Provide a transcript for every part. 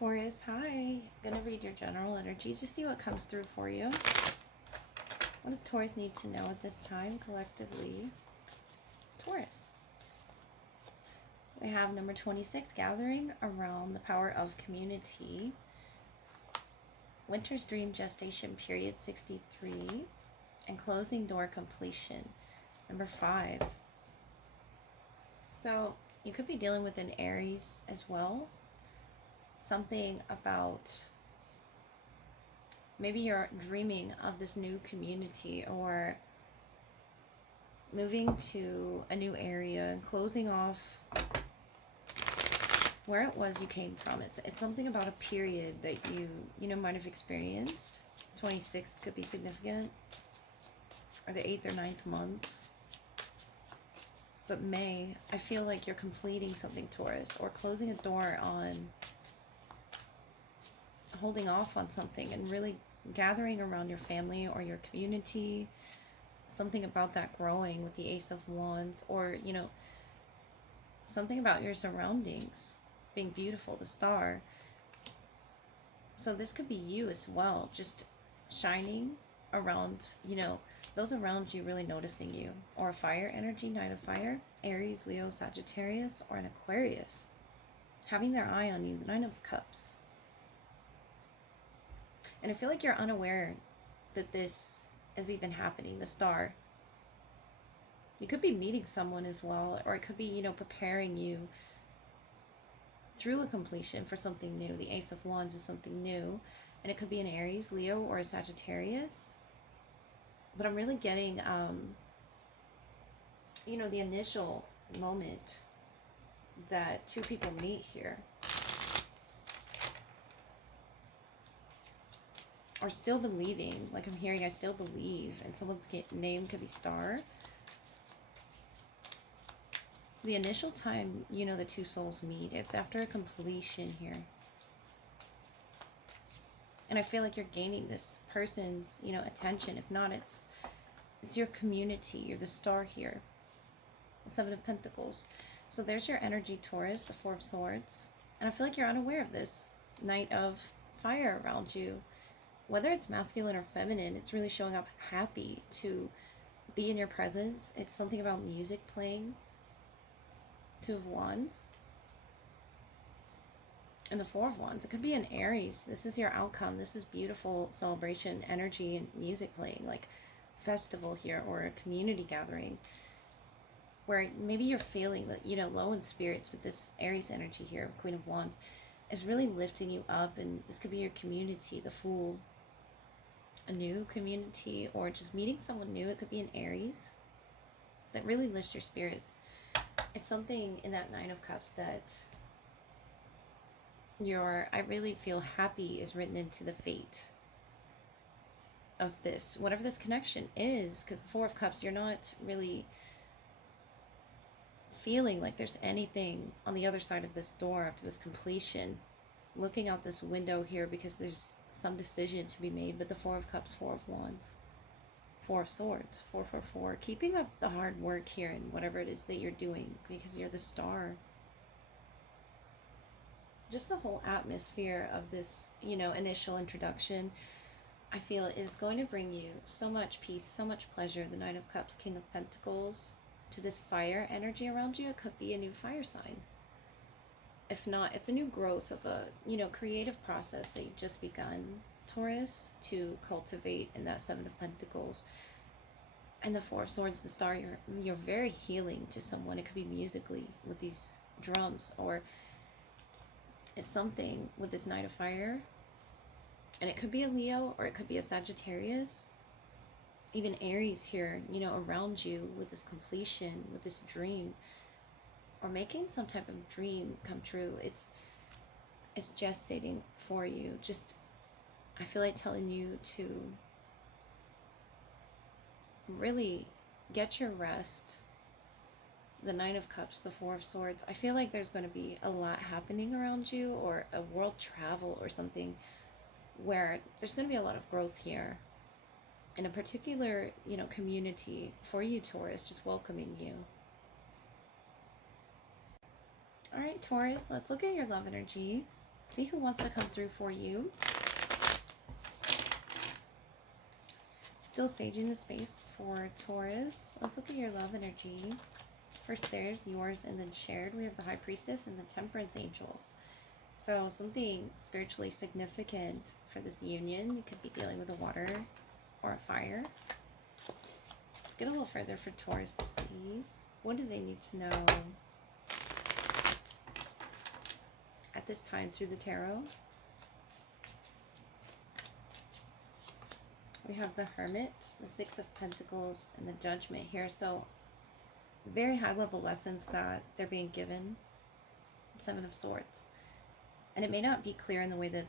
Taurus, hi. I'm going to read your general energy to see what comes through for you. What does Taurus need to know at this time collectively? Taurus. We have number 26, gathering around the power of community. Winter's dream gestation period 63. And closing door completion, number 5. So you could be dealing with an Aries as well. Something about maybe you're dreaming of this new community or moving to a new area and closing off where it was you came from. It's something about a period that you might have experienced. 26th could be significant, or the 8th or 9th months. But May, I feel like you're completing something, Taurus, or closing a door on holding off on something and really gathering around your family or your community. Something about that growing with the Ace of Wands, or something about your surroundings being beautiful, the Star. So this could be you as well, just shining around, those around you really noticing you. Or fire energy, Knight of Fire, Aries, Leo, Sagittarius, or an Aquarius having their eye on you, the Nine of Cups. And I feel like you're unaware that this is even happening, the Star. You could be meeting someone as well, or it could be, preparing you through a completion for something new. The Ace of Wands is something new, and it could be an Aries, Leo, or a Sagittarius. But I'm really getting, the initial moment that two people meet here are still believing. Like I'm hearing, I still believe, and someone's name could be Star. The initial time, the two souls meet, it's after a completion here. And I feel like you're gaining this person's, attention. If not, it's your community. You're the Star here. The Seven of Pentacles. So there's your energy, Taurus, the Four of Swords. And I feel like you're unaware of this Knight of Fire around you. Whether it's masculine or feminine, it's really showing up happy to be in your presence. It's something about music playing. Two of Wands. And the Four of Wands. It could be an Aries. This is your outcome. This is beautiful celebration, energy, and music playing. Like festival here, or a community gathering. Where maybe you're feeling that, low in spirits with this Aries energy here, Queen of Wands, is really lifting you up. And this could be your community, the Fool. A new community, or just meeting someone new. It could be an Aries that really lifts your spirits. It's something in that Nine of Cups that I really feel happy is written into the fate of this, whatever this connection is, because the Four of Cups, you're not really feeling like there's anything on the other side of this door after this completion. Looking out this window here because there's some decision to be made. But the Four of Cups, Four of Wands, Four of Swords, 444, keeping up the hard work here in whatever it is that you're doing, because you're the Star. Just the whole atmosphere of this, initial introduction, I feel is going to bring you so much peace, so much pleasure. The Nine of Cups, King of Pentacles, to this fire energy around you. It could be a new fire sign. If not, it's a new growth of a, creative process that you've just begun, Taurus, to cultivate in that Seven of Pentacles. And the Four of Swords, the Star, you're very healing to someone. It could be musically with these drums, or it's something with this Knight of Fire. And it could be a Leo, or it could be a Sagittarius. Even Aries here, around you with this completion, with this dream. Or making some type of dream come true. It's gestating for you. Just, I feel like telling you to really get your rest. The Nine of Cups, the Four of Swords. I feel like there's going to be a lot happening around you, or a world travel or something, where there's going to be a lot of growth here. In a particular, community for you, Taurus, just welcoming you. All right, Taurus, let's look at your love energy. See who wants to come through for you. Still saging the space for Taurus. Let's look at your love energy. First theirs, yours, and then shared. We have the High Priestess and the Temperance Angel. So something spiritually significant for this union. You could be dealing with a water or a fire. Let's get a little further for Taurus, please. What do they need to know at this time through the tarot? We have the Hermit, the Six of Pentacles, and the Judgment here. So very high level lessons that they're being given. Seven of Swords. And it may not be clear in the way that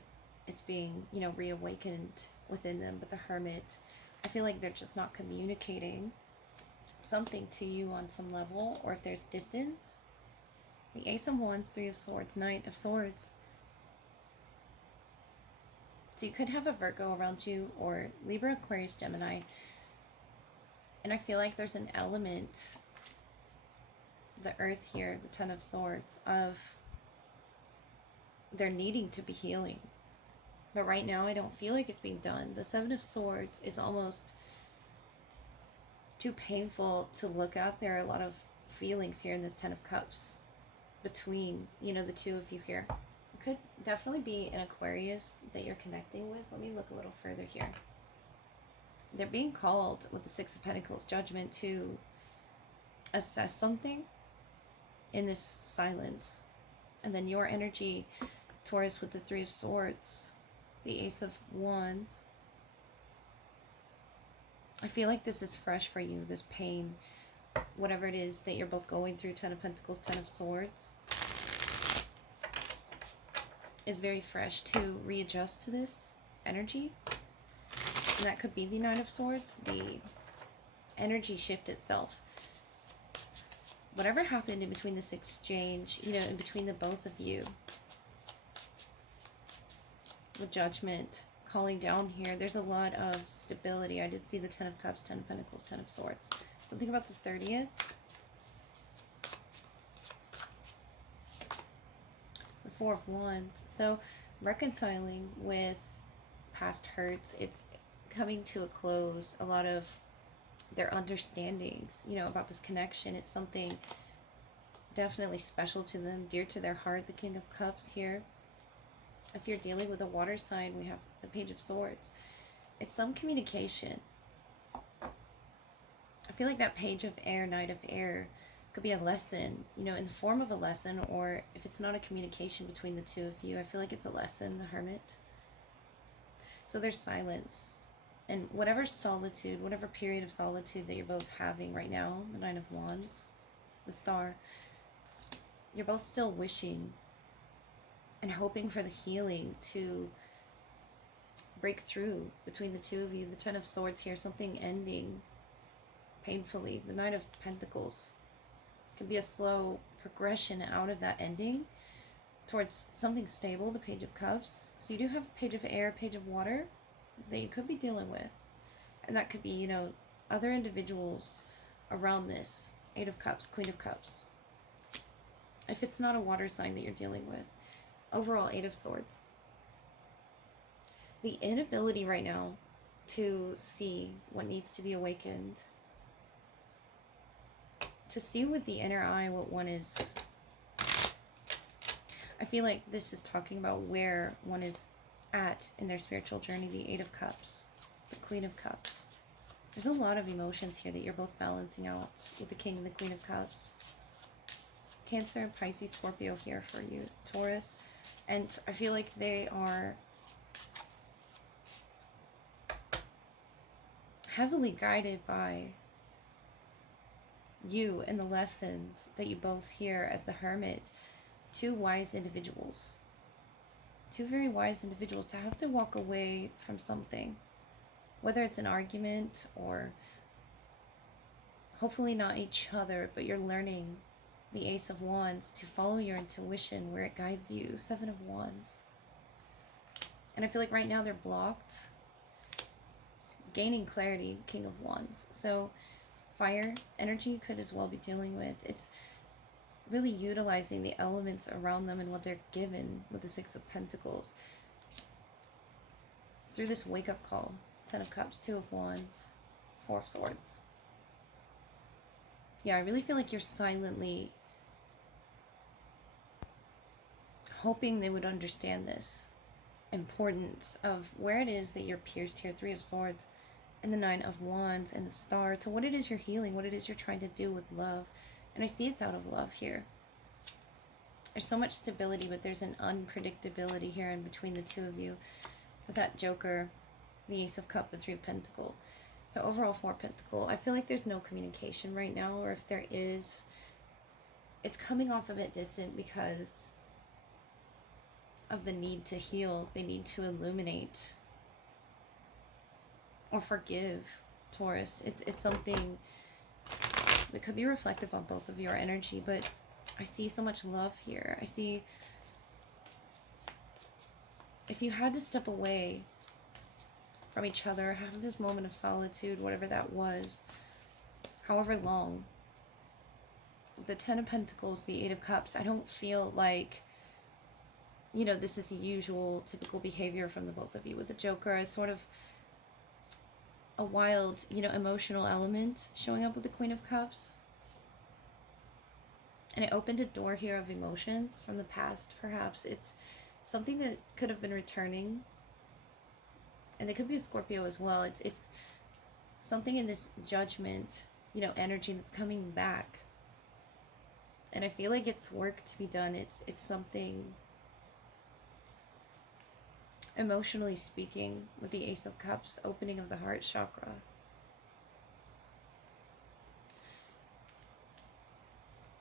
it's being, you know, reawakened within them, but the Hermit, I feel like they're just not communicating something to you on some level, or if there's distance. The Ace of Wands, Three of Swords, Knight of Swords. So you could have a Virgo around you, or Libra, Aquarius, Gemini. And I feel like there's an element, the Earth here, the Ten of Swords, of they're needing to be healing. But right now I don't feel like it's being done. The Seven of Swords is almost too painful to look at. There are a lot of feelings here in this Ten of Cups between, you know, the two of you here. It could definitely be an Aquarius that you're connecting with. Let me look a little further here. They're being called with the Six of Pentacles, Judgment, to assess something in this silence. And then your energy, Taurus, with the Three of Swords, the Ace of Wands. I feel like this is fresh for you, this pain, whatever it is that you're both going through. Ten of Pentacles, Ten of Swords is very fresh to readjust to this energy. And that could be the Nine of Swords, the energy shift itself. Whatever happened in between this exchange, you know, in between the both of you, the Judgment calling down here, there's a lot of stability. I did see the Ten of Cups, Ten of Pentacles, Ten of Swords. Something about the 30th. The Four of Wands. So reconciling with past hurts, it's coming to a close. A lot of their understandings, you know, about this connection. It's something definitely special to them, dear to their heart. The King of Cups here. If you're dealing with a water sign, we have the Page of Swords. It's some communication. I feel like that Page of Air, Knight of Air, could be a lesson, you know, in the form of a lesson, or if it's not a communication between the two of you, I feel like it's a lesson, the Hermit. So there's silence. And whatever solitude, whatever period of solitude that you're both having right now, the Nine of Wands, the Star, you're both still wishing and hoping for the healing to break through between the two of you. The Ten of Swords here, something ending painfully. The Knight of Pentacles could be a slow progression out of that ending towards something stable, the Page of Cups. So you do have a Page of Air, Page of Water that you could be dealing with. And that could be, you know, other individuals around this. Eight of Cups, Queen of Cups. If it's not a water sign that you're dealing with. Overall, Eight of Swords. The inability right now to see what needs to be awakened. To see with the inner eye what one is. I feel like this is talking about where one is at in their spiritual journey. The Eight of Cups, the Queen of Cups. There's a lot of emotions here that you're both balancing out with the King and the Queen of Cups. Cancer, Pisces, Scorpio here for you, Taurus. And I feel like they are heavily guided by you and the lessons that you both hear as the Hermit. Two wise individuals. Two very wise individuals to have to walk away from something. Whether it's an argument or hopefully not each other, but you're learning the Ace of Wands to follow your intuition where it guides you. Seven of Wands. And I feel like right now they're blocked. Gaining clarity, King of Wands. So fire energy you could as well be dealing with. It's really utilizing the elements around them and what they're given with the Six of Pentacles. Through this wake-up call, 10 of Cups, 2 of Wands, 4 of Swords. Yeah, I really feel like you're silently hoping they would understand this importance of where it is that you're pierced here. 3 of Swords and the 9 of Wands and the Star, to what it is you're healing, what it is you're trying to do with love. And I see it's out of love here. There's so much stability, but there's an unpredictability here in between the two of you. With that Joker, the Ace of Cups, the 3 of Pentacles. So overall 4 of Pentacles. I feel like there's no communication right now, or if there is, it's coming off a bit distant because of the need to heal. They need to illuminate or forgive, Taurus. It's something that could be reflective on both of your energy, but I see so much love here. I see if you had to step away from each other, have this moment of solitude, whatever that was, however long. The 10 of Pentacles, the 8 of Cups, I don't feel like, you know, this is the usual typical behavior from the both of you. With the Joker as sort of a wild, you know, emotional element showing up with the Queen of Cups. And it opened a door here of emotions from the past, perhaps. It's something that could have been returning. And it could be a Scorpio as well. It's something in this judgment, you know, energy that's coming back. And I feel like it's work to be done. It's something, emotionally speaking, with the Ace of Cups, opening of the heart chakra.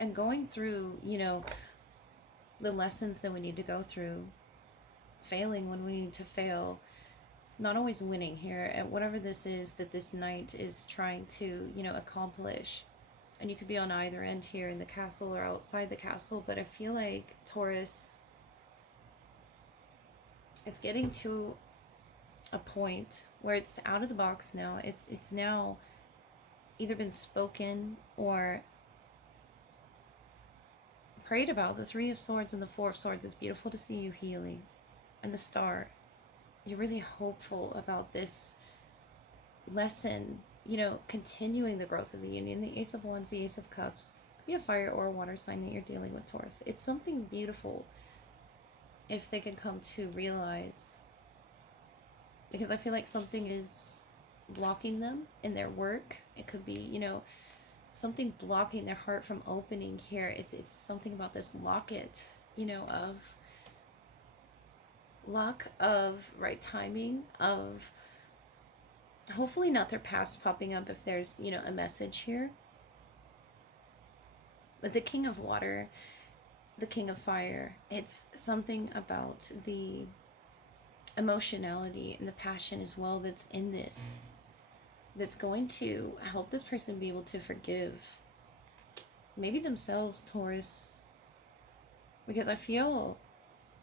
And going through, you know, the lessons that we need to go through. Failing when we need to fail. Not always winning here at whatever this is that this knight is trying to, you know, accomplish. And you could be on either end here in the castle or outside the castle, but I feel like Taurus, it's getting to a point where it's out of the box now. It's now either been spoken or prayed about. The 3 of Swords and the 4 of Swords. It's beautiful to see you healing. And the Star, you're really hopeful about this lesson, you know, continuing the growth of the union. The Ace of Wands, the Ace of Cups, could be a fire or a water sign that you're dealing with, Taurus. It's something beautiful if they can come to realize, because I feel like something is blocking them in their work. It could be, you know, something blocking their heart from opening here. It's something about this locket, you know, of luck, of right timing, of hopefully not their past popping up if there's, you know, a message here. But the King of Water, the King of Fire, it's something about the emotionality and the passion as well that's in this, that's going to help this person be able to forgive maybe themselves, Taurus, because I feel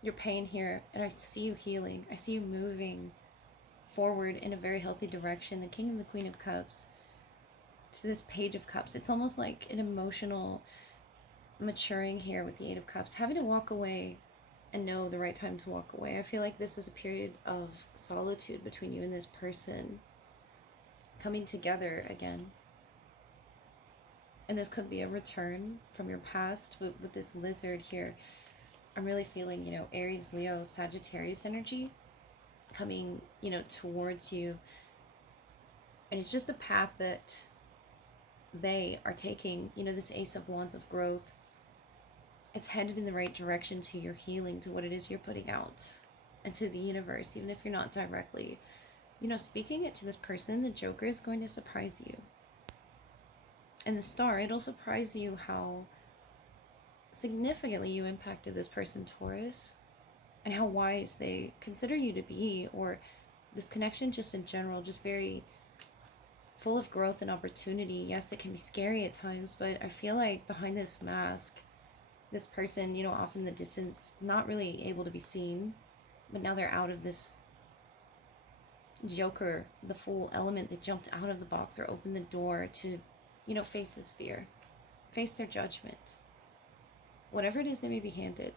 your pain here and I see you healing. I see you moving forward in a very healthy direction. The King and the Queen of Cups to this Page of Cups. It's almost like an emotional maturing here with the 8 of Cups, having to walk away and know the right time to walk away. I feel like this is a period of solitude between you and this person coming together again. And this could be a return from your past with this Lizard here. I'm really feeling, you know, Aries, Leo, Sagittarius energy coming, you know, towards you. And it's just the path that they are taking, you know, this Ace of Wands of growth. It's headed in the right direction to your healing, to what it is you're putting out and to the universe, even if you're not directly, you know, speaking it to this person. The Joker is going to surprise you. And the Star, it'll surprise you how significantly you impacted this person, Taurus, and how wise they consider you to be, or this connection just in general, just very full of growth and opportunity. Yes, it can be scary at times, but I feel like behind this mask, this person, you know, off in the distance, not really able to be seen, but now they're out of this Joker, the Fool element that jumped out of the box or opened the door to, you know, face this fear, face their judgment. whatever it is they may be handed.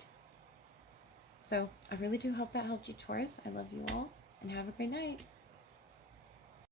So I really do hope that helped you, Taurus. I love you all, and have a great night.